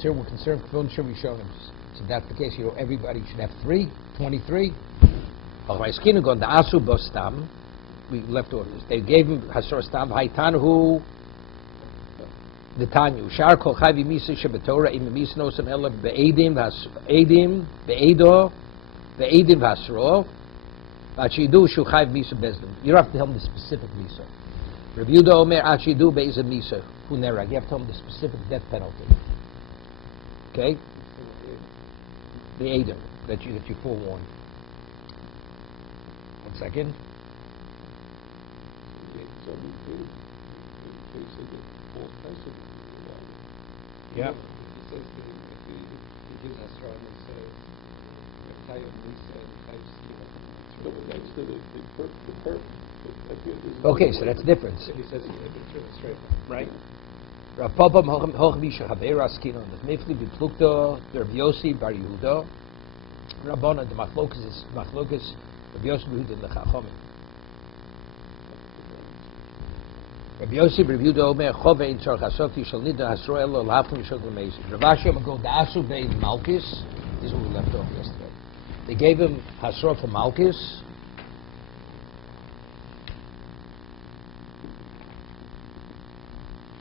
Here we're concerned, so that's the case, everybody should have 23. We left off this. They gave him Hasor Stam, Haitanahu, the Tanyu, Shar Kol Chavi Misa Shabbatorah, Im Misno Sam Ela, Be'edim, Be'edo, Be'edim Hasro, Achidu Shuchayv Misa Bezdin. You don't have to tell them the specific Misa. Review the Omer, Achidu Be'ezim Misa, Hunerag. You have to tell them the specific death penalty. Okay? The Edim, that you forewarned. 1 second. Yeah. Okay, so that's different. Right. Rav Papa Hoch Misha Havera Skino, the Mifli Biplukta, the Rabbi Yossi Bar Yehuda, Rabbana, the Machlokas is Machlokas, Rabbi Yossi Bar Yehuda, the Chachomim. Rabbi Yossi reviewed the Omer Chove in Tzor Chasoti Shal Nida Hasro Elo Lafim Yishod L'Meisi. Rav Ashi will go Da'asu Bein Malkis. This is what we left off yesterday. They gave him Hasro for Malkis.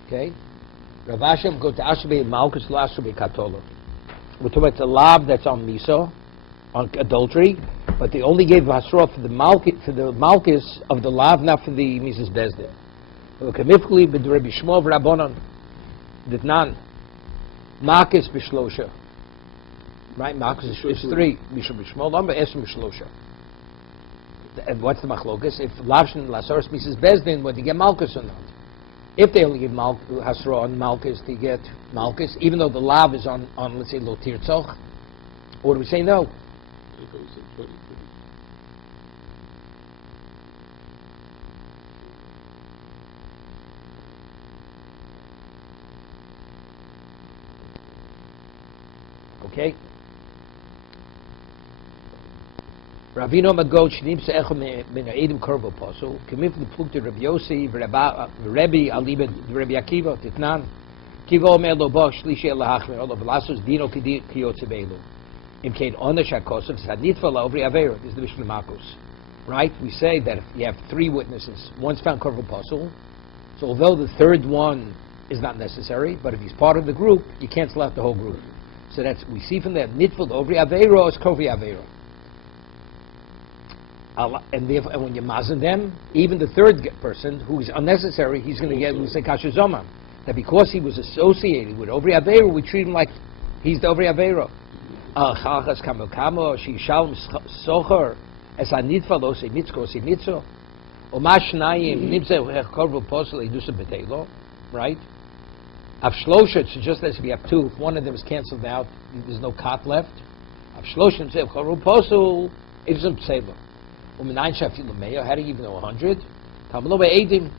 Okay. Rav Ashi will go Da'asu Bein Malkis La'asu Bein Katolo. We're talking about the lav that's on Miso, on adultery, but they only gave Hasro for the Malkis of the lav, not for the Mises Bezdin. Kemifkli b'Rabbi Shmuel v'Rabbanan Ditnan Makis b'Shlosha. Right, Makis is 3. B'Rabbi Shmuel number Esrim b'Shlosha. And what's the machlokas? If Lavshin Lasoros Mrs. Bezdin, would they get Malkus or not? If they only give Hasra on Malkus, they get Malkus, even though the lav is on let's say Lo Tirtzoch, or do we say no? Okay. Ravino Magot Shnimsa Echo Min Edim Korbo Poso, Kemif the Plukta Rabbi Yossi, Rabbi Aliba, Rabbi Akiva, Titnan, Kivo Melo Bosh, Lishi Elahachmer, all of Lasos, Dino Kiyotzebelu. Imkain Ona Shakosov, Sadnitfala over Avera, this is the Mishnah Makos. Right? We say that if you have 3 witnesses, one's found Korbo Poso, so although the third one is not necessary, but if he's part of the group, you cancel out the whole group. So that's, we see from that, Nitful over Avero is Kovi Avero. And when you mazen them, even the third person who is unnecessary, he's going to get Lusei Kasher Zoman. That because he was associated with Ovri Avero, we treat him like he's the Ovri Avero. Chachas Kamo Kamo, Shishalm Socher, Es HaNitfal Ose Nitzko Ose Nitzo, Omash Nayim, Nibze Korvo Posel Edusa Betelo, right? Avshloshet, so just as if you have 2, if one of them is cancelled out, there's no cot left. Avshloshet Zev Korvo Posel, Edusam Pselo. How do you even know 100? Talmud Eidim,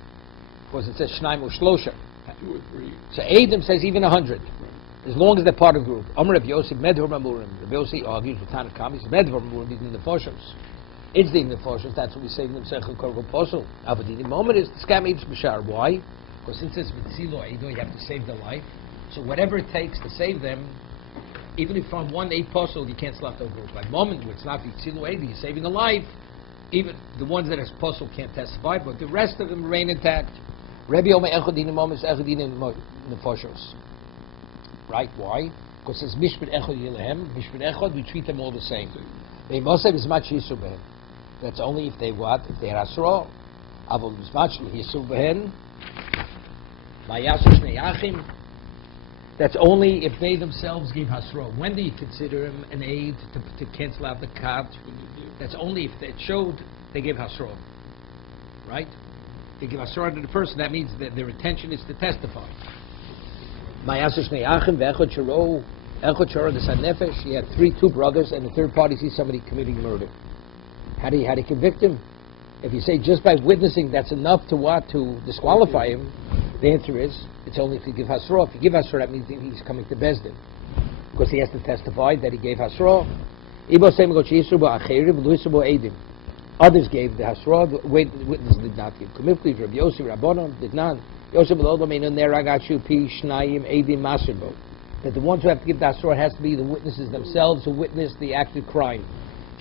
because it says Shnaim Ushlosha. 2 or 3. So Eidim says even 100, as long as they're part of the group. Amar Rav Yossi Medhor Mamurim. Rav Yossi argues with Tanakh Kamis Medhor Mamurim in the Foshos. It's the Foshos. That's what we say in the Sechel Korvo Posel. Avadini moment is Skam Eidim B'Shar. Why? Because since it's Mitzilo Eido, you have to save their life. So whatever it takes to save them, even if from 1 8 Posel you cancel out the group. Like moment where it's not Mitzilo Eido, you're saving a life. Even the ones that are apostle can't testify, but the rest of them remain intact. Rabbi Omer Echadin Momis Echadin Nefoshos. Right? Why? Because it's Mishpat Echad Yilehem, Mishpat Echad, we treat them all the same. They must have as much Yisur Behen. That's only if they what? If they're Asra. Avol as much Yisur Behen. Mayasus Neyachim. That's only if they themselves give Hasra. When do you consider him an aid to cancel out the kat? That's only if it showed they gave Hasra. Right? They give Hasra to the person, that means that their intention is to testify. He had 2 brothers, and the third party sees somebody committing murder. How do you convict him? If you say just by witnessing that's enough to what? To disqualify him, the answer is, it's only if you give Hasra. If you give Hasra, that means he's coming to Bezdin. Because he has to testify that he gave Hasra. Others gave the Hasra, witness did not give. Kumifli, Rabbi Yossi, Rabbanon did not. Yosef Lodomin Neragashu Pi Shnayim Edim Maserbo. that the ones who have to give the Asura has to be the witnesses themselves who witness the active crime.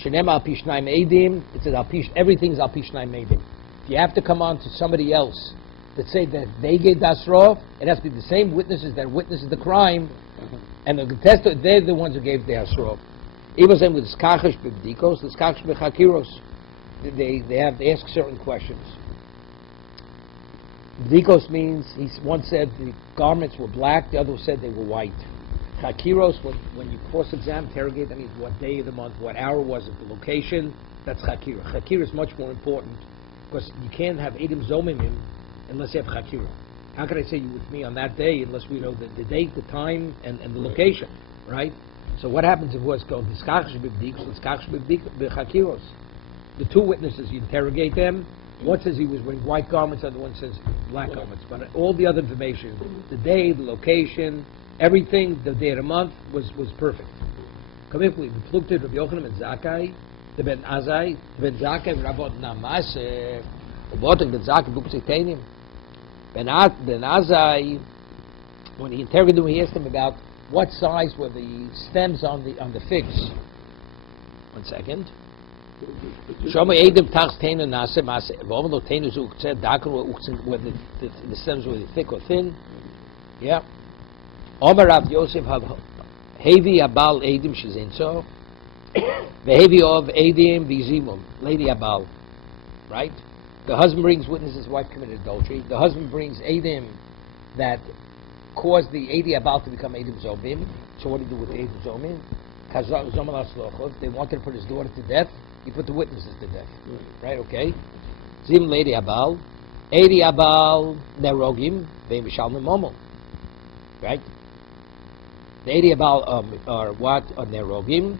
Shenem al pi shnayim eidim, it says everything's al pi shnayim eidim. If you have to come on to somebody else that say that they gave the Asura, it has to be the same witnesses that witnesses the crime, and they're the ones who gave the Asura. Even same with skachish b'bdikos, the skachish b'chakiros. They have to ask certain questions. B'dikos means, one said the garments were black, the other said they were white. Chakiros, when you cross-examine, interrogate, that means what day of the month, what hour was it, the location, that's chakira. Chakira is much more important, because you can't have edim zomimim unless you have chakira. How can I say you with me on that day unless we know the date, the time, and the location, right? So what happens if it was called the the two witnesses, you interrogate them. One says he was wearing white garments, the other one says black garments. But all the other information, the day, the location, everything, the day of the month was perfect. Come in, we looked at Rabbi Yochanan and Zakkai, the Ben Azai, Ben Zakkai, Rabbi Namas, Botek Ben Zakkai, Bukzitainim. Ben Azai, when he interrogated him, he asked him about what size were the stems on the figs. 1 second. Show me Edim Tachs Tenu Nase Mase. Whether the stems were thick or thin. Yeah. Omer Rav Yosef have heavy abal Edim Shizinso. The heavy of Edim Vizimum. Lady Abal. Right? The husband brings witnesses, wife committed adultery. The husband brings Edim that caused the Edi Abal to become Edim Zomim. So what do you do with the Edim Zomim? They wanted to put his daughter to death. He put the witnesses to death. Right, okay. Zim Lady Abal. Edi Abal Nerogim. Veim Mishalmim Momel. Right? The Edi Abal are what? Are Nerogim.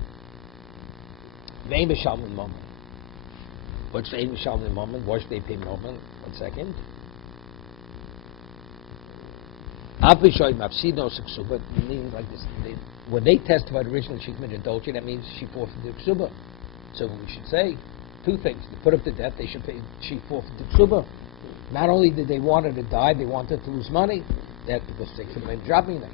Veim Mishalmim Momel. What's the Veim Mishalmim Momel? Why should they pay Momel? 1 second. Meaning like this, when they testified originally she committed adultery, that means she forfeited the ksuba. So we should say 2 things: to put her to death, she forfeited the ksuba. Not only did they want her to die, they wanted to lose money. That because they committed dropping them,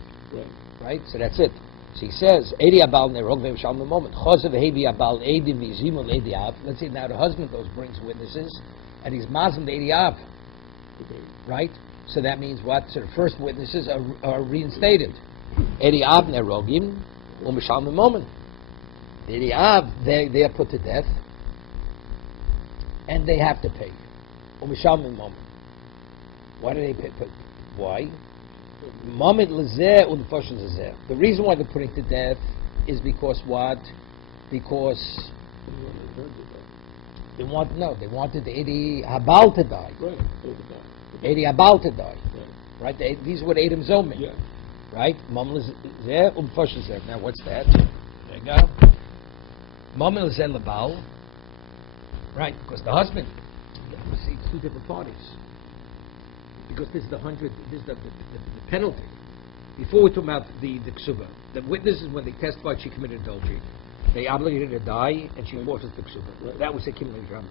right? So that's it. So he says, "Edi abal nerog ve'mshal moment chosev hevi abal edim v'zimul edi av." Let's say now the husband brings witnesses, and he's mazim the edi av, right? So that means what? So the first witnesses are reinstated. Edi Av Nerogim, Umishal Moment. Edi Av, they are put to death, and they have to pay. Umishal Moment. Why do they pay? Why? Moment Lezeh Unfoshel Lezeh. The reason why they're putting to death is because what? Because they wanted the Edi Habal to die. Right. Edi about to die, right? These were the Edim Zomin, right? Mom is there, Fush is there. Now what's that? There you go. Mom is in Labal, right? Because the husband, you see, it's 2 different parties. Because this is the penalty. Before we talk about the ksuba, the witnesses when they testified she committed adultery, they obligated her to die, and she forfeits the ksuba. Right. That was a kimli dram.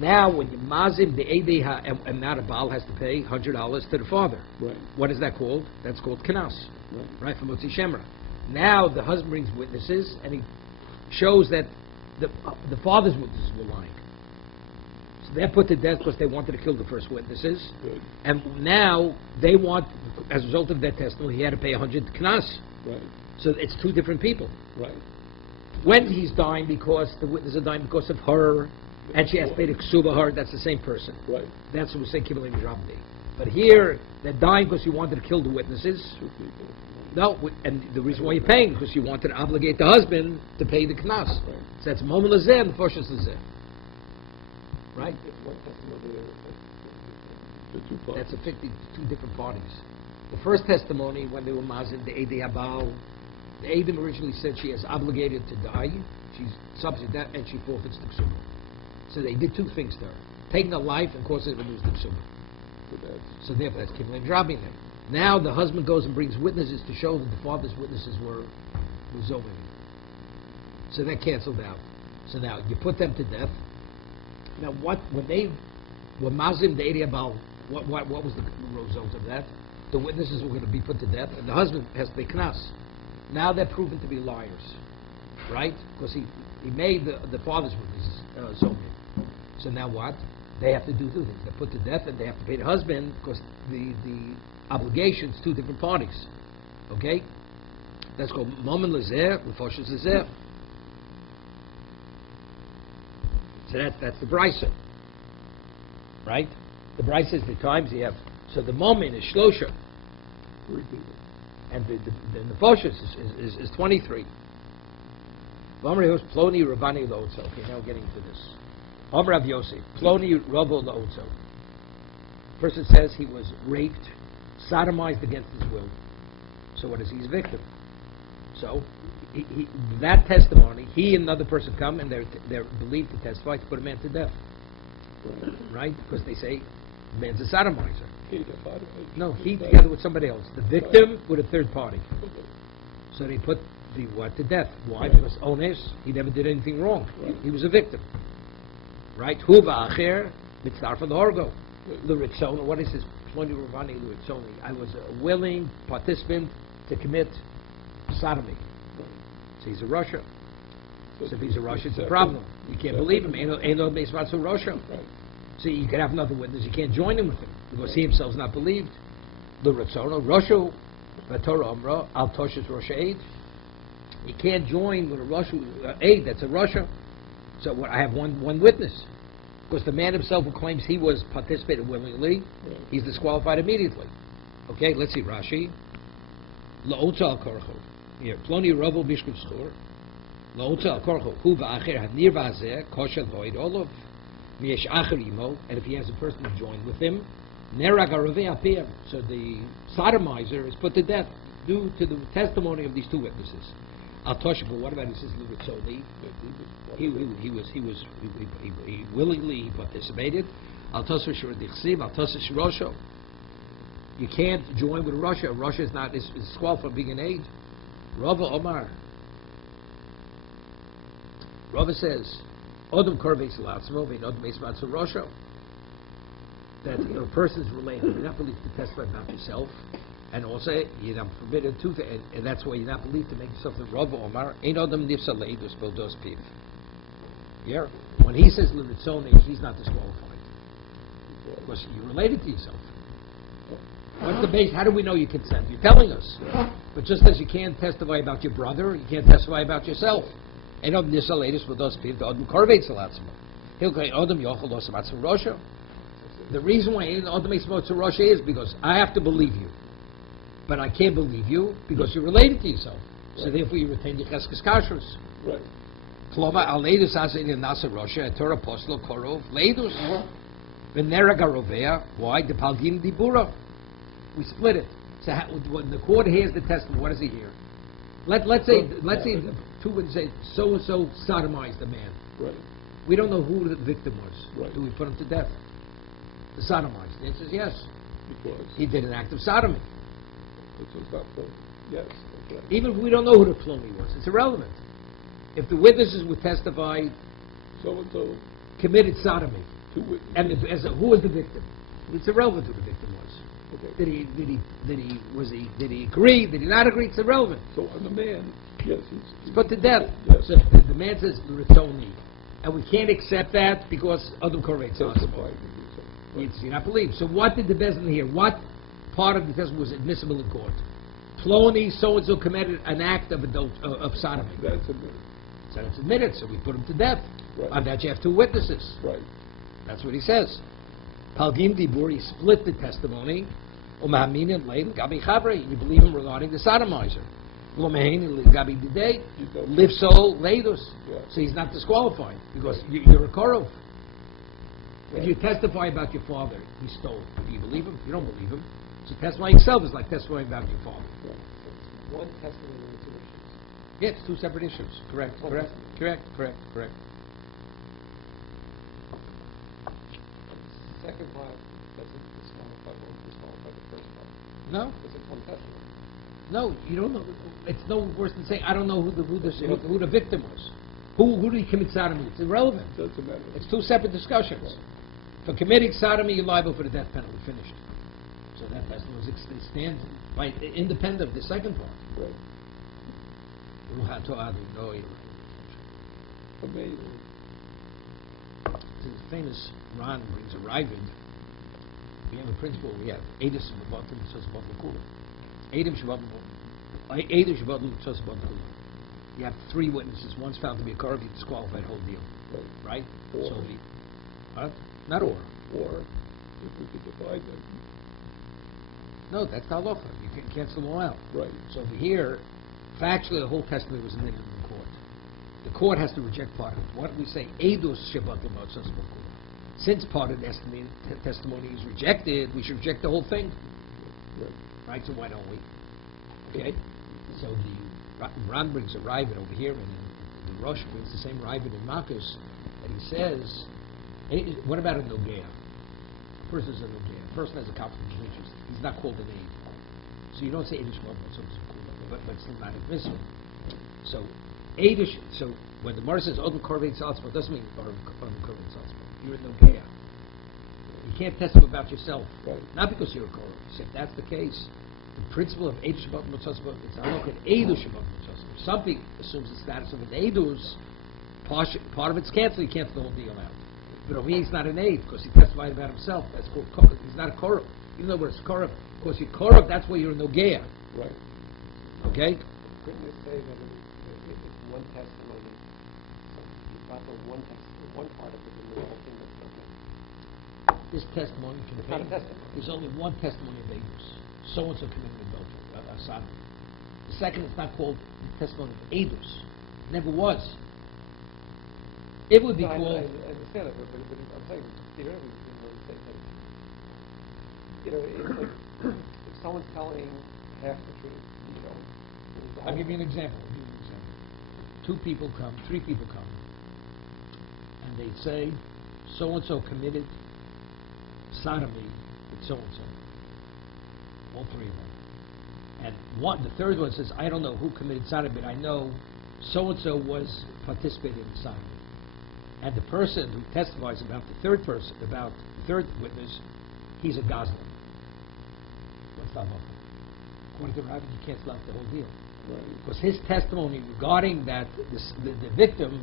Now, when you mazim the Eideha and not a Baal has to pay $100 to the father. Right. What is that called? That's called kanas, right? From Motzi Shemra. Now the husband brings witnesses and he shows that the father's witnesses were lying. So they're put to death because they wanted to kill the first witnesses. Good. And now they want, as a result of their testimony, he had to pay 100 kanas. Right. So it's 2 different people. Right. When he's dying because the witnesses are dying because of her, and she has to pay the ksuba her, that's the same person. Right. That's what we say kibbulim drabdi. But here, they're dying because you wanted to kill the witnesses. 2 people. No, and the reason why you're paying because you wanted to obligate the husband to pay the knas. Right. So that's moment lazeh and the forshas lazeh. Right? That's a 52 different parties. The first testimony when they were mazin, the Edi Abal, the Edim originally said she is obligated to die. She's subject to that, and she forfeits the ksuba. So they did 2 things to her: taking her life and causing her to lose the ksuba. So therefore, that's kibbulim dropping them. Now the husband goes and brings witnesses to show that the father's witnesses were zomim. So they're canceled out. So now you put them to death. Now when they were mazim the Edi Abal, what was the result of that? The witnesses were going to be put to death, and the husband has to pay knas. Now they're proven to be liars, right? Because he made the father's witnesses so. So now what? They have to do two things. They're put to death, and they have to pay the husband because the obligations two different parties. Okay, that's called Momen Lezer, Lefoshes Lezer. So that's the brisa, right? The brisa is the times you have. So the moment is Shlosha, and the Nefoshes is 23. Okay, now we're getting to this. Amar Rav Yosef, Ploni Rabo Laotzo. Person says he was raped, sodomized against his will. So what is he? He's a victim. So that testimony, he and another person come and they're believed to testify to put a man to death, right? Because they say the man's a sodomizer. No, he together with somebody else. The victim with a third party. So they put the what to death. Why? Because Ones, he never did anything wrong. He was a victim. Right? Huva acher mitzarfa l'orgo. L'ritzona. What is this? Ploni Ravani l'ritzoni. I was a willing participant to commit sodomy. So he's a Russia. So if he's a Russia, it's a problem. You can't believe him. Ain't no meismatzu Russia. So you can have another witness. You can't join him with him because he himself is not believed. L'ritzona. Russia. V'torah amra al toshes Russia aid. You can't join with a Russia aid. That's a Russia. So what, I have one witness. Because the man himself who claims he was participated willingly, he's disqualified immediately. Okay, let's see, Rashi. La'otza al-korcho. Here, Ploni Rabo Bishkut Schor. La'otza al-korcho. Hu va'acher hadnir va'azeh, kosher void olov. V'yesh acher imo. And if he has a person to join with him, nerag araveh apir. So the sodomizer is put to death due to the testimony of these two witnesses. Al-Tosh, but what about he says Luritzoni? He willingly participated. Al-Tosh Dichsiv, Al-Tosh Rosho. You can't join with Russia. Russia is disqualified from being an aid. Rava Omar. Rava says, Odom Korbeis Latzmo, Odom Esmatsu Rosho. That a person is related. You're not believed to testify about yourself. And also, you're not forbidden to, and that's why you're not believed to make yourself a Rav Omar. Ein Adam Nifsa Leidus Bildos Piv. Yeah? When he says Luritzoni, he's not disqualified. Because you're related to yourself. What's the base? How do we know you consent? You're telling us. But just as you can't testify about your brother, you can't testify about yourself. Ein Adam Nifsa Leidus Bildos Piv, the Adam Korveit Salatzma. He'll say, Adam Yochel Osamatsu Rosha. The reason why Ein Adam Esmatsu Rosha is because I have to believe you. But I can't believe you because you're related to yourself. So therefore you retain your cheskes kashrus. Right. Kloma al leidus asin in nasa Russia, Torah postel korov leidus. Venera garovea. Why? The palgim dibura. We split it. So when the court hears the testimony, what does he hear? Let's say the two would say so and so sodomized the man. Right. We don't know who the victim was. Right. Do we put him to death? The sodomized. The answer is yes. Because he did an act of sodomy. Yes, okay. Even if we don't know who the ploni was, it's irrelevant. If the witnesses would testify, so and so committed sodomy, and who was the victim? It's irrelevant who the victim was. Okay. Did he agree? Did he not agree? It's irrelevant. So on the man, yes, he's put to death. Yes. So if the man says Ritzoni, and we can't accept that because Adam Korveit you're not believed. So what did the Bezdin hear? What part of the testimony was admissible in court? Ploni, so-and-so committed an act of sodomy. That's admitted. So it's admitted, so we put him to death. Right. On that you have two witnesses. Right. That's what he says. Palgim Dibur, he split the testimony. Umahaminim leil gabi chavre, you believe him regarding the sodomizer. Lomehin gabi didei, lifso leidus. So he's not disqualified because you're a korov. If you testify about your father, he stole. Do you believe him? You don't believe him. So testifying yourself is like testifying about your father. One testimony and two issues. Yeah, it's two separate issues. Correct. Second part doesn't disqualify the first part. No. It's a confession. No, you don't know. It's no worse than saying I don't know who the victim was. Who did he commit sodomy? It's irrelevant. Doesn't matter. It's two separate discussions. Right. For committing sodomy, you're liable for the death penalty. Finished. So that testimony stands independent of the second part. Right. Amazing. The famous Ron brings a Ravid. We have a principle. We have Edis Shabatim Tzos Kula. Edim Shabatim Tzos Kula. You have three witnesses. One's found to be a Korah, you disqualified whole deal. Right? Or, so not or. Or if we could divide them. No, that's not lawful. You can cancel them all out. Right. So over here, factually, the whole testimony was admitted in the court. The court has to reject part of it. What do we say? Edus Shabatim Tzos Kula. Since part of the testimony is rejected, we should reject the whole thing. Right? So why don't we? Okay? So the Ran brings a Ravid over here, and the Rosh brings the same Ravid in Marcus, and he says, what about a Nogea? A person is a Nogea. A person has a conflict of interest. He's not called an aid. So you don't say Eidish Mobile, but it's still not admissible. So Eidish, so when the Gemara says Odom Korvei Tzaltzma, it doesn't mean Odom Korvei Tzaltzma. You're a Nogea. You can't testify about yourself. Right. Not because you're a Korah. If that's the case, the principle of Eidish Mobile Tzaltzma, it's a look at Eidish Mobile Tzaltzma. If something assumes the status of an Eidus, part of it's canceled, you cancel the whole deal out. But over here, he's not an aid because he testified about himself. That's called Korah. He's not a Korah. Even though it's Korah, because you're Korah, that's where you're a Nogea. Right. Okay? Couldn't they say that if it's one testimony, you got the one part of it, and the whole thing was something? This testimony It's not a testimony. There's only one testimony of Eidus. So-and-so committed adultery, Sodom. The second is not called the testimony of Eidus. It never was. It would be called... I understand it, but I'm saying, you know, it's like, if someone's telling half the truth, you know... I'll give you an example. Two people come, three people come, and they say, so-and-so committed sodomy with so-and-so. All three of them. And the third one says, I don't know who committed sodomy, but I know so-and-so was participating in sodomy. And the person who testifies about the third witness, he's a Goslin. What's that about? According to Rabbi, you can't slap the whole deal. Right. Because his testimony regarding that, the victim,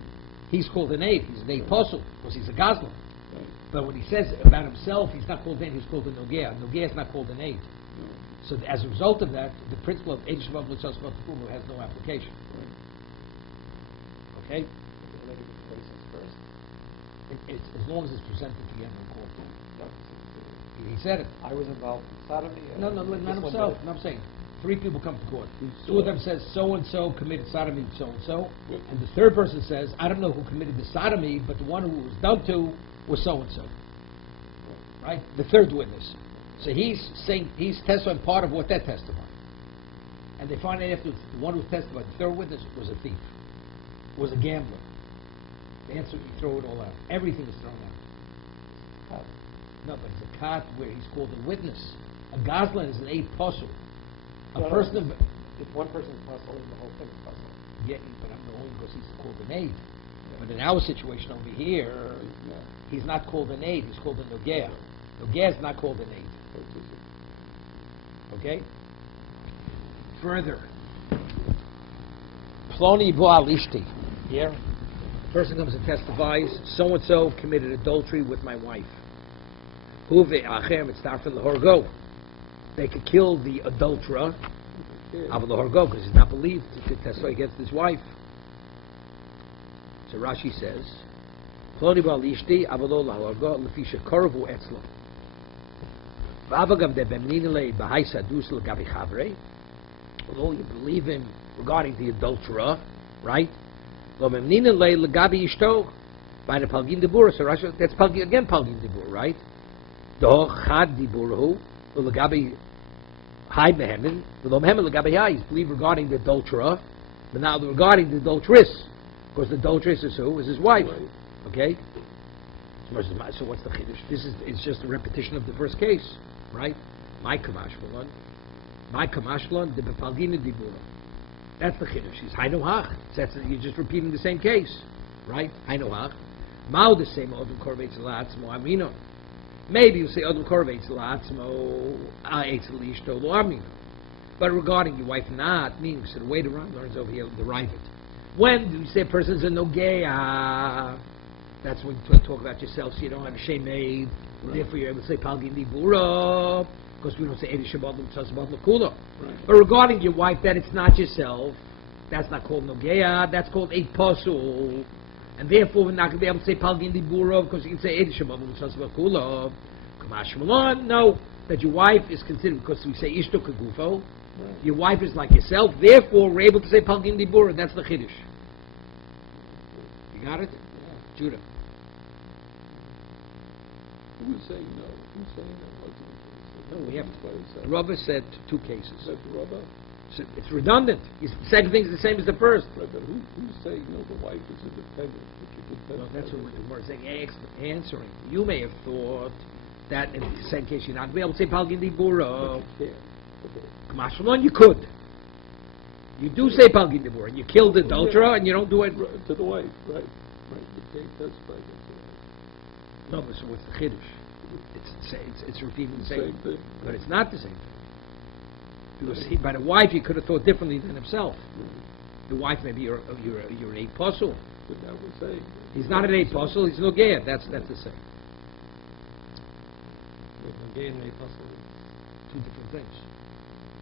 he's called an aid. He's an aid apostle, because he's a Goslin. Right. But when he says about himself, he's not called an aid, he's called a Nogea. Nogea is not called an aid. No. So as a result of that, the principle of Eidish Shabav L'Tzos has no application. Right. Okay? Let me get places first. It's, as long as it's presented together in court. No, He said it. I was involved in sodomy. No, not himself. No, I'm saying three people come to court. Two of them says so-and-so committed sodomy with so-and-so. And the third person says, I don't know who committed the sodomy, but the one who was done to was so-and-so. Right? The third witness. So he's saying, he's testifying part of what that testified. And they find out after the one who testified, the third witness was a thief, was a gambler. The answer, you throw it all out. Everything is thrown out. No, but it's a kat where he's called a witness. A Goslin is an aid apostle. A person of... If one person is possible, the whole thing is possible. Yeah, but I'm only because he's called an aid. But in our situation over here, he's not called an aid, he's called a Nogea. Nogea is not called an aid. Okay? Further. Ploni bo alishti. Here. A person comes and testifies, so-and-so committed adultery with my wife. Huve achem, it's not from the horgo. They could kill the adulterer, of the horgo, because he's not believed to testify against his wife. So Rashi says, Ploni bo alishti, avalo lahorgo, lefisha korvu etzlo. Although you believe him regarding the adulterer, right? So Rashi, that's again Palgin Dibur, right? He's believed regarding the adulterer, but now regarding the adulteress, because the adulteress is who? Is his wife. Okay? So what's the chiddush? It's just a repetition of the first case. Right? My kamashmalon, the befalgina dibura. That's the chiddush. He's hainu hach. You're just repeating the same case, right? Hainu hach. Mao the same odom korbeitz latz moamino. Maybe you say, Adam Korvetz Latzmo, Eitzel Ishto Lo Aminu. But regarding your wife not, meaning, so the way the Ram learns over here, derive it. When do you say a person's a Nogeya? That's when you talk about yourself, so you don't have a shame made. Therefore, you're able to say Palgin Dibura, because we don't say Edi Shabbat L'Tzasabbat L'Kula. But regarding your wife, that it's not yourself, that's not called Nogeya, that's called Eit Pasul. And therefore, we're not going to be able to say Palgin Dibura, because you can say Edi Shabbat L'Tzasabbat L'Kula. Kamash Malon, no, that your wife is considered, because we say Ishto Kagufo, your wife is like yourself, therefore, we're able to say Palgin Dibura, that's the Chiddush. You got it? Yeah. Judah. Who's saying no? Who's saying no? No, we have to. The Rabbi said two cases. Is that the Rabbi? So it's redundant. The second thing is the same as the first. Right, but who's saying no? The wife is independent. Well, that's what we're saying. Answering. You may have thought that in the second case you're not be able to say Palgin Dibura. Kamash Malon, you could. You do say Palgin Dibura, and you killed the adulterer, and you don't do it to the wife, right? Right. You can't testify against the wife. No, but so what's the chiddush? It's repeating the same thing, but it's not the same thing. Because by the wife, he could have thought differently than himself. The wife, maybe you're an apostle. But now we're saying he's not an apostle. He's Nogeya. That's the same. Nogeya and apostle, Two different things.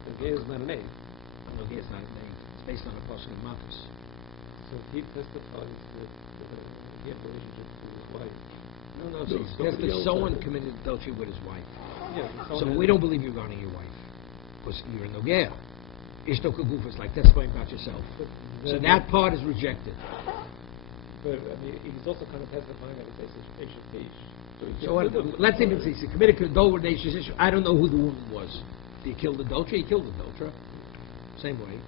Nogeya is not a name. Nogeya is not a name. It's based on apostle and matas. So he testifies that he had a relationship with his wife. No, if someone committed adultery with his wife. Yeah, so we don't believe you're regarding your wife. Because you're a Nogeya. Ishto Kaguf is like testifying about yourself. So that part is rejected. But I mean, he's also kind of testifying that it's Eish Eish. So let's say he committed adultery with Eish Eish. I don't know who the woman was. Did he kill the adulterer? He killed the adulterer. Same way.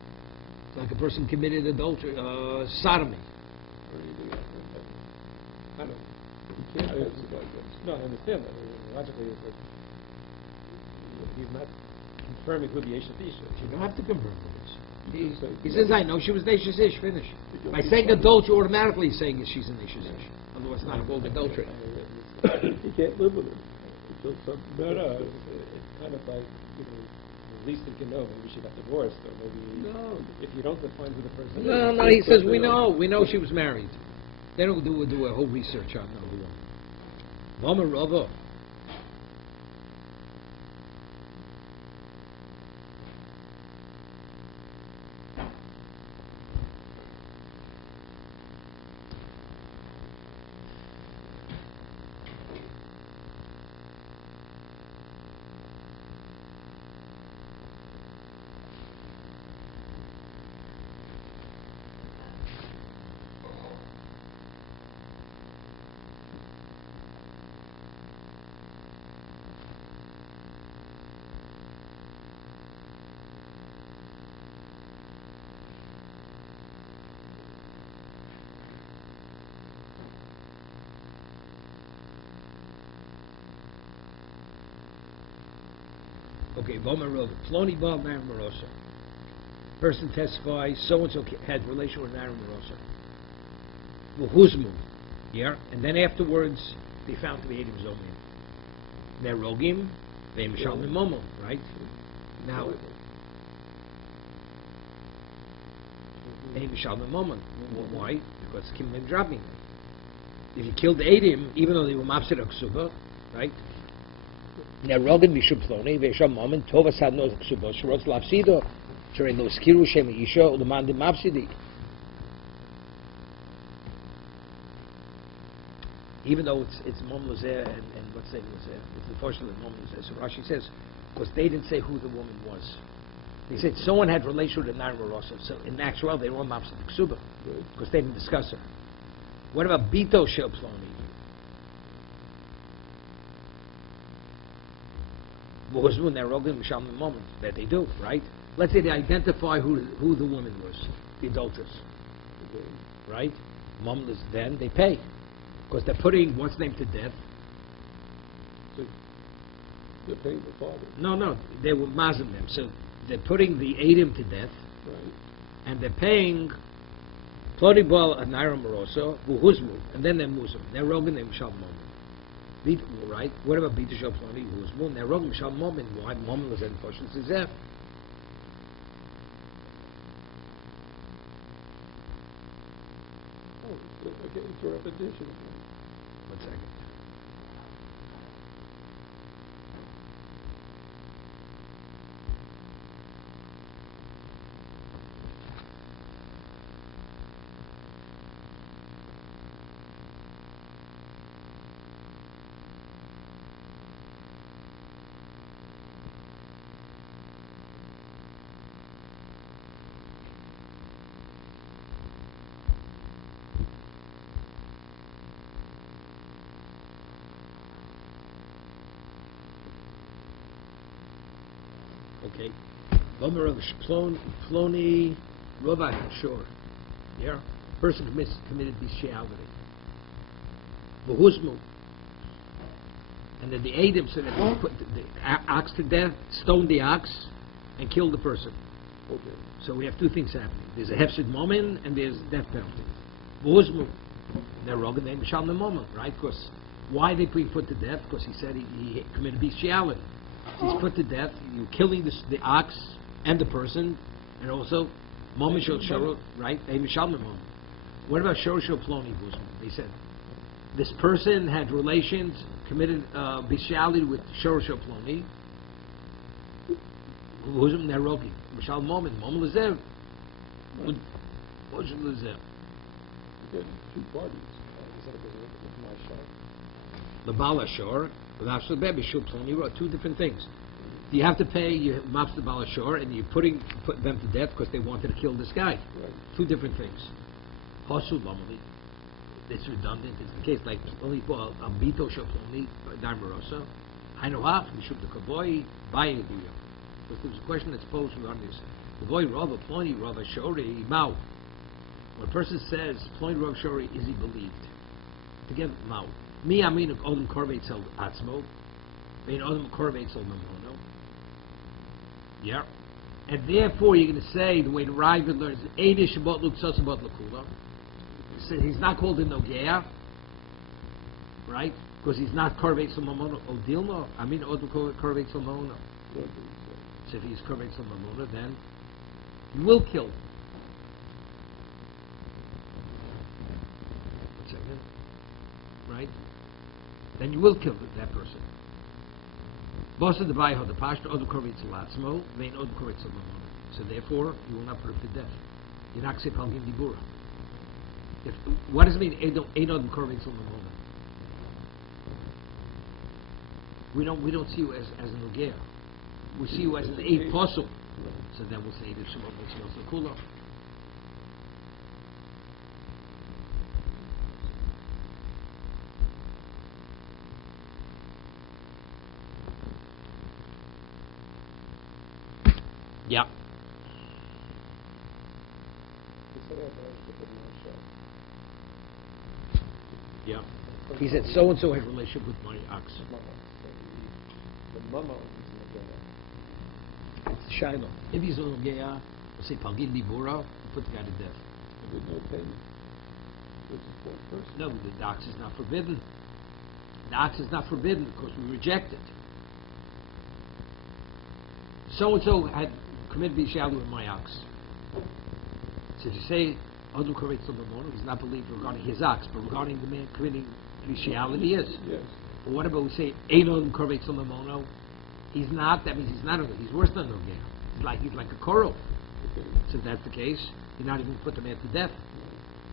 It's like a person committed adultery, sodomy. I don't know. No, I understand that. Logically, it's like he's not confirming who the Eish Eish is. You don't have to confirm this. He says, I know she was Eish Eish, finish. By saying adultery, automatically he's saying she's an Eish Eish. Otherwise, it's not called adultery. He can't live with it. No, it's kind of like, the least he can know, maybe she got divorced, or maybe if you don't define who the person is. No, he says, we know she was married. They don't do a whole research on the woman. Mama Rava. Okay, Floni Bal Nair Marosa. Person testifies, so-and-so had relation with Nair Marosa. Huzmu. Yeah? And then afterwards, they found to be Edim Zomim. Nerogim, they Mishalmim Momo, right? Now, they Mishalmim Momo. Why? Because Kim Ben dropping. If you killed Edim, even though they were Mapsid Aksuba, right? Nerogin Mishum Ploni, Vesham Moment, Tova Sadno Ksuba, Shrots Lapsido, Shereno Skiru Shem Isha, Ulamandi Mapsidi. Even though it's Mom Lazare and what's name Lazare, it's the portion of Mom Lazare. So Rashi says, because they didn't say who the woman was. They said someone had relation with Nair Marosa. So in actuality, they were Mapsid Ksuba, because they didn't discuss her. What about Bito Shel Ploni? That they do, right? Let's say they identify who the woman was, the adulteress, right? Mumless, then they pay because they're putting what's name to death. So they're paying the father. No, they were mazim them, so they're putting the Adam to death, right? And they're paying Plodibal and Naira Marosa, who huzmu, and then they're muslim. They're rogan, they're mishal moment. Right? What about Bita Shalplani, who was one? They're wrong. Mishal Momin. Why Momin was in parshas Zef? Oh, okay, it's a repetition. 1 second. Okay. Omer of Ploni Rabbi Shor. Yeah. Person committed bestiality. V'huzmu. And then the Adam said that they put the ox to death, stoned the ox, and killed the person. Okay. So we have two things happening. There's a hefsid moment and there's death penalty. V'huzmu. They're wrong and they mishal the moment, right? Because why they put him put to death? Because he said he committed bestiality. He's put to death. You're killing the ox and the person, and also moment shel shoro, right? What about shoro shel ploni? They said this person had relations, committed bestiality with shoro shel ploni. Who's they're rogi? Mishal moment lezev. What's lezev? You get two parties. The Bala Shor, the Baby Shul Ploni wrote two different things. You have to pay your maps the Bala Shor, and you're putting them to death because they wanted to kill this guy. Right. Two different things. Hasul Lamali. It's redundant. It's the case like only for a Bito Shul Ploni, Darmarosa. I know half. We should the Kavoy buy a Guyo. Because there's a question that's posed on this. The boy Rava Ploni, Rava Shori, Mao. When a person says Ploni Rava Shori, is he believed? Together, Mao. Mi amin of Odom Korvetz El Atzmo, Bein Odom Korvetz El Mamono. Yeah. And therefore, you're going to say, the way the Ravid learns, Eidish Shabbat Luk Sos Shabbat Lakula. He's not called a Nogea, right? Because he's not Korvetz El Mamono. Odilno, I mean Odom Korvetz El Mamono. So if he's Korvetz El Mamono, then you will kill him. Right? Then you will kill that person. So therefore, you will not put him to death. You're not going to palgim dibura. What does it mean? We don't see you as an ugea. We see you as an eight apostle. So then we'll say that. Yeah. Yeah. He said so and so had a relationship with my ox. The mama is It's Shiloh. If he's a Nogea, we'll say Palgin Dibura, put the guy to death. There's no payment. It's a poor person. No, the ox is not forbidden. The ox is not forbidden because we reject it. So and so had committed bestiality with my ox. So if you say Odom Korvetz El Mamono, he's not believed regarding his ox, but regarding the man committing bestiality, he is. Yes. But what about we say Ein Odom Korvetz El Mamono? He's not. That means he's not. He's worse than Nogea. He's like a coral. Okay. So if that's the case, you're not even put the man to death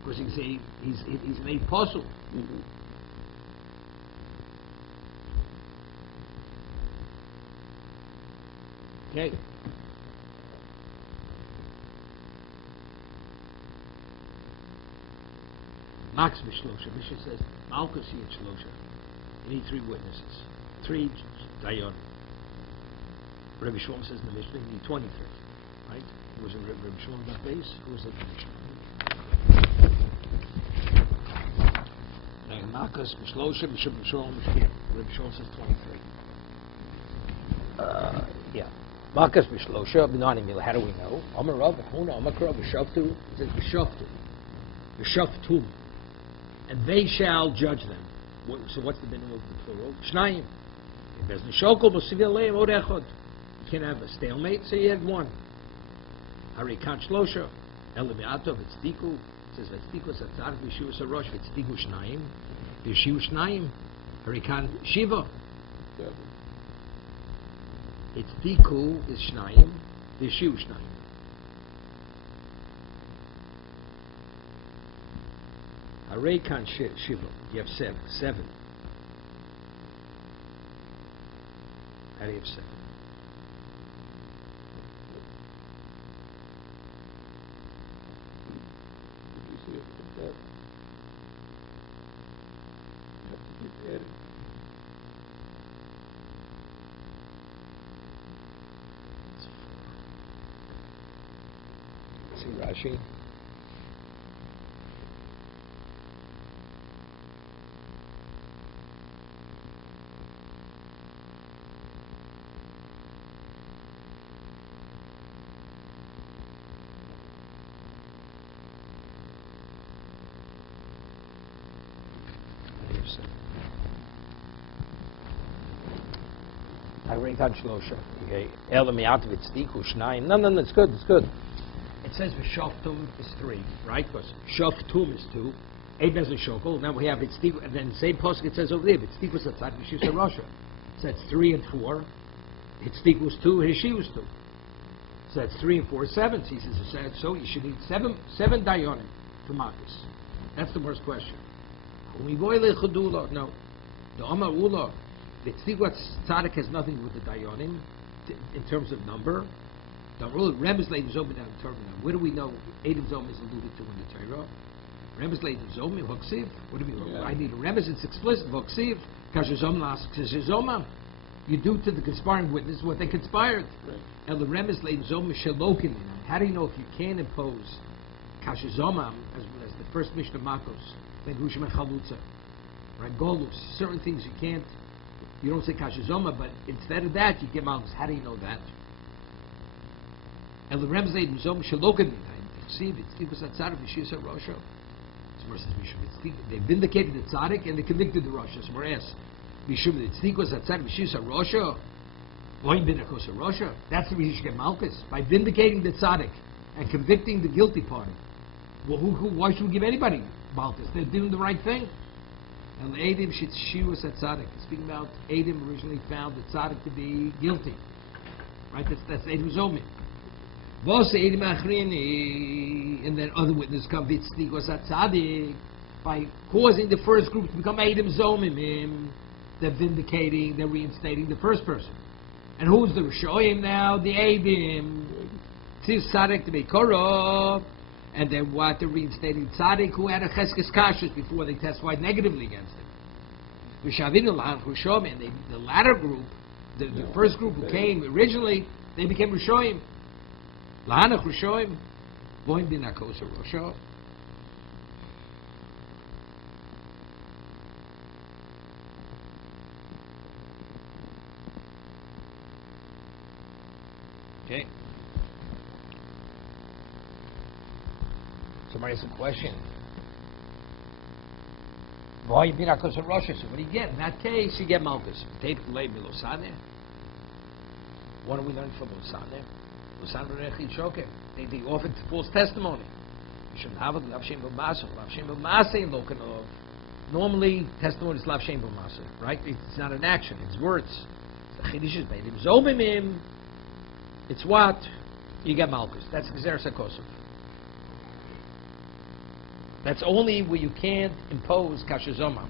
because you can say he's an apostle. Mm-hmm. Okay. Max Mishlosha. Misha says, Malkus Yit Shlosha. You need three witnesses. Three Dayan. Rabbi Shlomo says in the Mishnah, you need 23. Right? Who was in Rabbi Shlomo's base? Who was in the Mishnah? Malkus Mishlosha, Misha Shlomo Mishkin. Rabbi Shlomo says 23. Yeah. Malkus Mishlosha, B'nani Mil. How do we know? Amar Rav, Huna, Amar Rav, V'shavtu. It says V'shavtu. V'shavtum. And they shall judge them. So what's the meaning of the plural? Shnayim. If there's no shokol, mosiv aleim od echad. You can't have a stalemate, so you had one. Harikan shlosha. Elimiatov, it's tiku. It says v'tztiku satzadik v'shivu sarosh v'tztiku shnayim. V'shivu shnayim. Harikan shiva. It's tiku is shnayim. V'shivu shnayim. Harikan shiva. You have seven. How do you have seven? See Rashi. Okay. No, it's good. It says Shoftum is 3, right? Because Shoftum is 2. Eight has a shokol. Now we have Itztiku, and then the same pasuk it says over there, Itztiku Satzak V'Shiv Sarosha. So that's 3 and 4. Itztiku was 2, Hishi was 2. So that's 3 and 4, 7. So he says, so you should need seven dayonim for Makis. That's the first question. No. The Amar Ula, the Tztiku Tzaddik has nothing to do with the dayonim in terms of number. The rule Remes Leid Zom now determined. Where do we know Adam Zom is alluded to in the Torah? Remes Leid Zom Hoksiv. What do we mean? I need a Remes. It's explicit. Hoksiv. Kashazom Las Kashazoma. You do to the conspiring witness what they conspired. And the Remes Leid Zom Shalokin. How do you know if you can impose Kashazoma as the first Mishnah Makos? Ben Hushim and Chalutza. Right? Golus. Certain things you can't. You don't say Kashazoma, but instead of that you get Malchus. How do you know that? And the Rebbe said, "Zom shalokin." See, it's was a tzaddik v'shisa rosha. They vindicated the tzaddik and they convicted the rosha. So we're asked, "Mishum the tzaddik was a tzaddik v'shisa rosha." Loin bin akosa rosha. That's the reason you get malchus by vindicating the tzaddik and convicting the guilty party. Well, why should we give anybody malchus? They're doing the right thing. And the Adam she was a tzaddik. Speaking about Adam originally found the tzaddik to be guilty. Right? That's Adam Zomi. And then other witnesses come by causing the first group to become Adam Zomim. They're vindicating, they're reinstating the first person. And who's the Rishoyim now? The Adam. Tzir Tzaddik to be Korah. And then what? They're reinstating Tzaddik who had a Cheskes Kashus before they testified negatively against him. And the latter group, the first group who came originally, they became Rishoyim. Lahanach Rishoyim, Boim bin Akosa Rosha. Okay. Somebody has a question. Boim bin Akosa Rosha. So what do you get? In that case, you get Malchus. Tape Lei Milosane. What do we learn from Milosane? They offered false testimony. You shouldn't have it. Normally, testimony is lav shem b'masa, right? It's not an action. It's words. It's what? You get malchus. That's Gezer Sakosov. That's only where you can't impose kashazoma.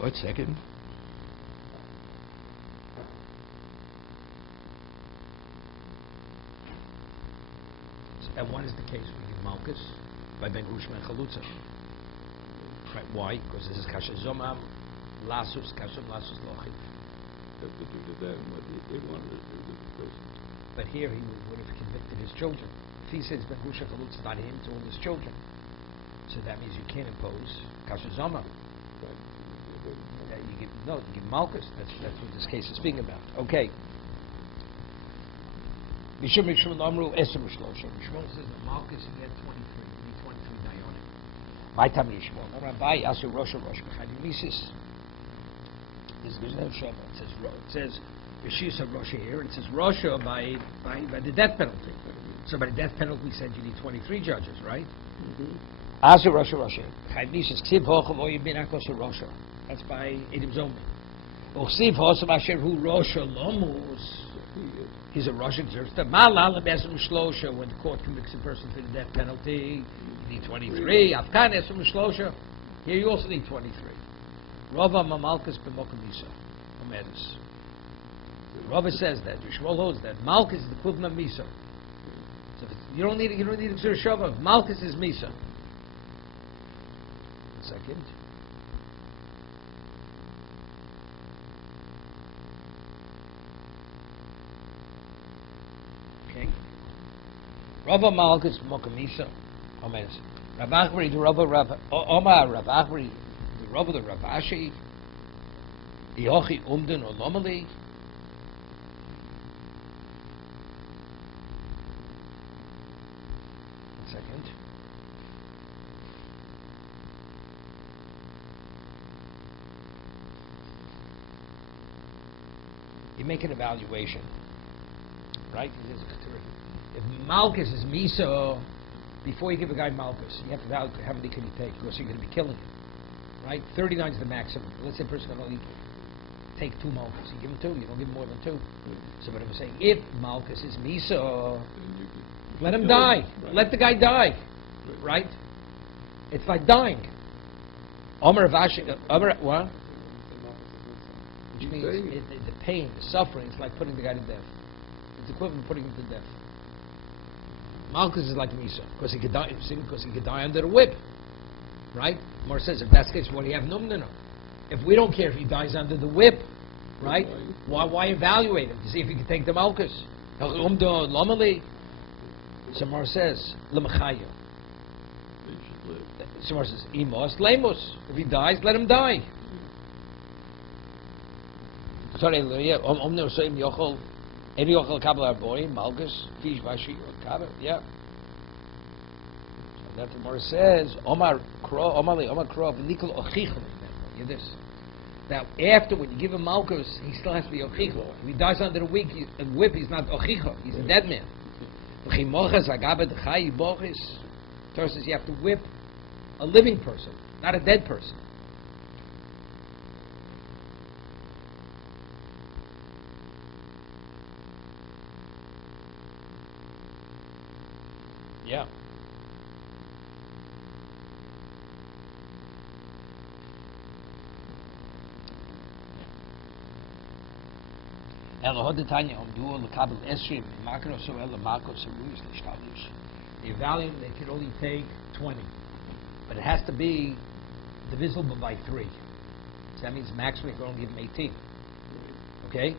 One second. And what is the case with Malchus by Ben Rushma and Chalutza? Right, why? Because this is Kasha Zomam, Lasus, Kasha Lasus Lochit. That's the thing that they wanted to do with the person. But here he would have convicted his children. If he says Ben Rushma and Chalutza, not him, it's all his children. So that means you can't impose Kasha Zomam. You give Malchus. That's what this case is speaking about. Okay. Mishum Mishum Amru Eser Mishlosha. Mishmol says the Malchus you get 23. You need 23 Dayonim. My time Mishmol. Rabbi Asu Rosha Rosh Bechadi Mises. This is no Shabbat. It says Rishis of Rosha here. It says Rosha by the death penalty. So by the death penalty, we said you need 23 judges, right? Asu Rosha Rosha. Bechadi Mises Ksiv Hochav Oyim Bin Akos Rosha. That's by Edim Zomi. Uksiv Hochav Asher Hu Rosha Lomus. He's a Russian jurist. Malala Besem Shlosha, when the court convicts a person for the death penalty, you need 23. Afkan Esem Shlosha, here you also need 23. Rava Mamalkas B'Mokum Yisa, Omedus. Rava says that. Yishmol holds that. Malkus is the equivalent of Misa. So you don't need a Ksur Shava. Malkus is Misa. One second. Rava Malkus Mokamisa, Omes. Rabachri, the Rava Omar, Rabachri, the Rava the Ravashi, Yochi Umden Onomali. One second. You make an evaluation, right? If Malchus is Misa, before you give a guy Malchus, you have to evaluate how many can you take, because you're going to be killing him. Right? 39 is the maximum. Let's say a person can only take 2 Malchus. You give him 2, you don't give him more than 2. So what I'm saying, if Malchus is Misa, let him die. Right. Let the guy die. Right? It's like dying. Omer Vashi, what? Which means the pain, the suffering, it's like putting the guy to death. It's equivalent to putting him to death. Malchus is like Misa, because he could die under a whip, right? Mar says if that's the case, what do you have numna? If we don't care if he dies under the whip, right? Why evaluate him to see if he can take the Malchus? So Mar says lemachaya. So Mar says imos lemos. If he dies, let him die. Sorry, omner soim yochol. Any yochel kabel arboim Malchus fish vashi kabel, yeah. So that the Gemara says Omar Kro v'nikol ochichol. Hear this. Now after when you give him Malchus, he still has to be ochichol. If he dies under a whip, he's not ochichol. He's a dead man. Torah says you have to whip a living person, not a dead person. Yeah. The value they can only take 20, but it has to be divisible by 3. So that means maximum you can only give them 18. Okay?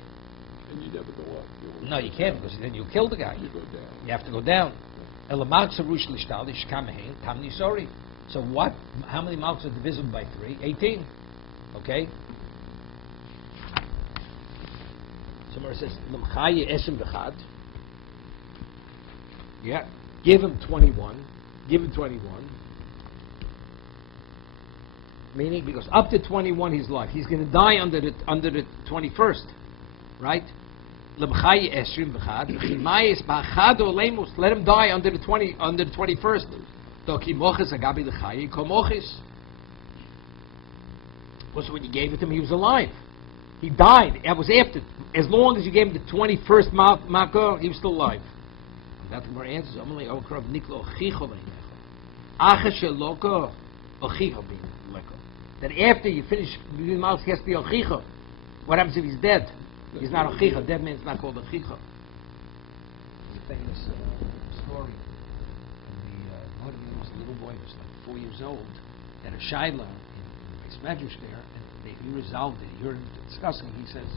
And you never go up. No, you can't, because then you kill the guy. You go down. You have to go down. So what? How many malchus are divisible by 3? 18. Okay? Somewhere it says, yeah. Give him 21. Give him 21. Meaning, because up to 21 he's life. He's going to die under the 21st. Right? Let him die under the 21st. Also, when you gave it to him, he was alive. He died. It was after. As long as you gave him the 21st makor, he was still alive. That the Gemara answers. That after you finish the mouth, he has to be ochicha. What happens if he's dead? He's not ochicha. Dead man is not called ochicha. There's a famous story. One of them was a little boy who was like 4 years old, had a shaila in the base medrash there, and he resolved it. You heard him discussing. He says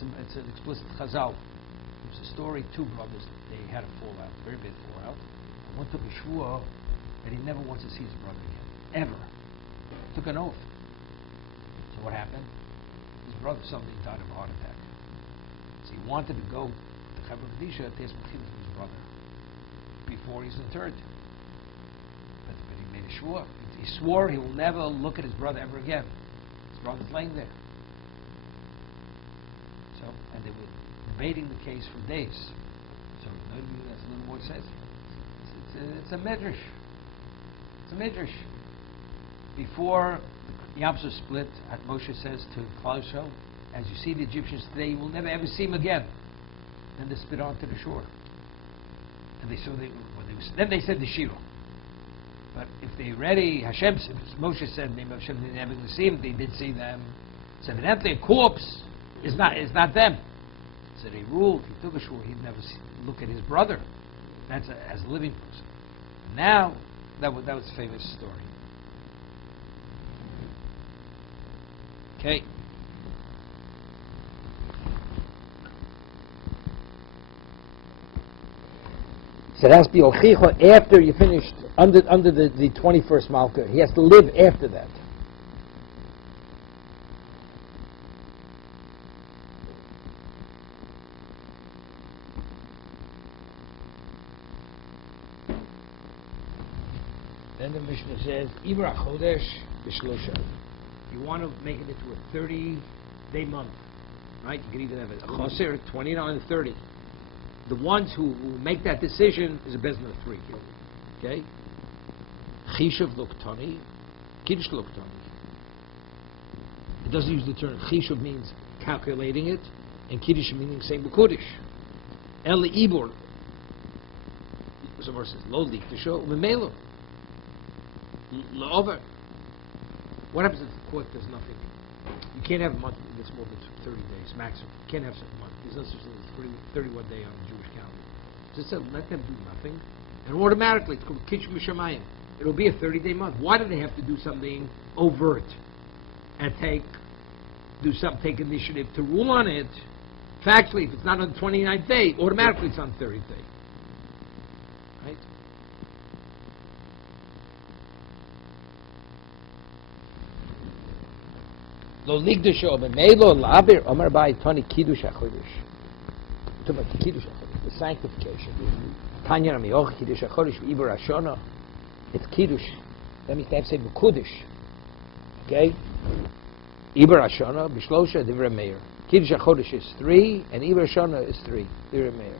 it's an explicit chazal. It was a story. 2 brothers, they had a fallout, very big fallout. One took a shvuah that he never wants to see his brother again, ever. Took an oath. So what happened? His brother suddenly died of a heart attack. So he wanted to go to Chevra Kedisha, there's Mechilus with his brother before he's interred. But he made a shvur. He swore he will never look at his brother ever again. His brother's laying there. So, and they were debating the case for days. So, that's a little more says. It's a medrash. It's a midrash. Before the Yamsuf split, Moshe says to Klal Yisrael, as you see the Egyptians today, you will never ever see them again. Then they spit onto the shore. And they saw then they said the Shiro. But if they're ready, Hashem, Moshe said, name of Hashem, they're never going to see them. They did see them. So evidently a corpse is not them. So they ruled, he took a shore, he'd never look at his brother. That's as a living person. Now, that was a famous story. Okay. So it has to be Ochicha after you finished under the 21st Malka. He has to live after that. Then the Mishnah says, Ibra Chodesh B'Shlosha. You want to make it into a 30-day month, right? You can even have a Choser, 29 and 30. The ones who make that decision is a bezin of 3. Okay? Chishav Loktani, Kiddush Loktani. It doesn't use the term. Chishav means calculating it, and Kiddush meaning saying B'Kodesh. Eli Ibor. Some verse says, Lo Lik to show, Memelo. Over. What happens if the court does nothing? You can't have a month that's more than 30 days maximum. You can't have a month. There's no such thing as 31 day on the Jewish calendar. Just let them do nothing, and automatically it's called Kitch Mishamayim. It'll be a 30-day month. Why do they have to do something overt and take initiative to rule on it? Factually, if it's not on the 29th day, automatically it's on the 30th day. Right? Lo ligdusho b'meilo labir Omer Bai Toni Kiddush HaChodesh. Talking about the Kiddush HaChodesh, the sanctification. Tanya Ramioch Kiddush HaChodesh Ibor Hashana. It's Kiddush. That means they have to say B'Kudish. Okay? Ibor Hashana B'Shlosha Divrei Meir. Kiddush HaChodesh is 3, and Ibor Hashana is 3. Divrei Meir.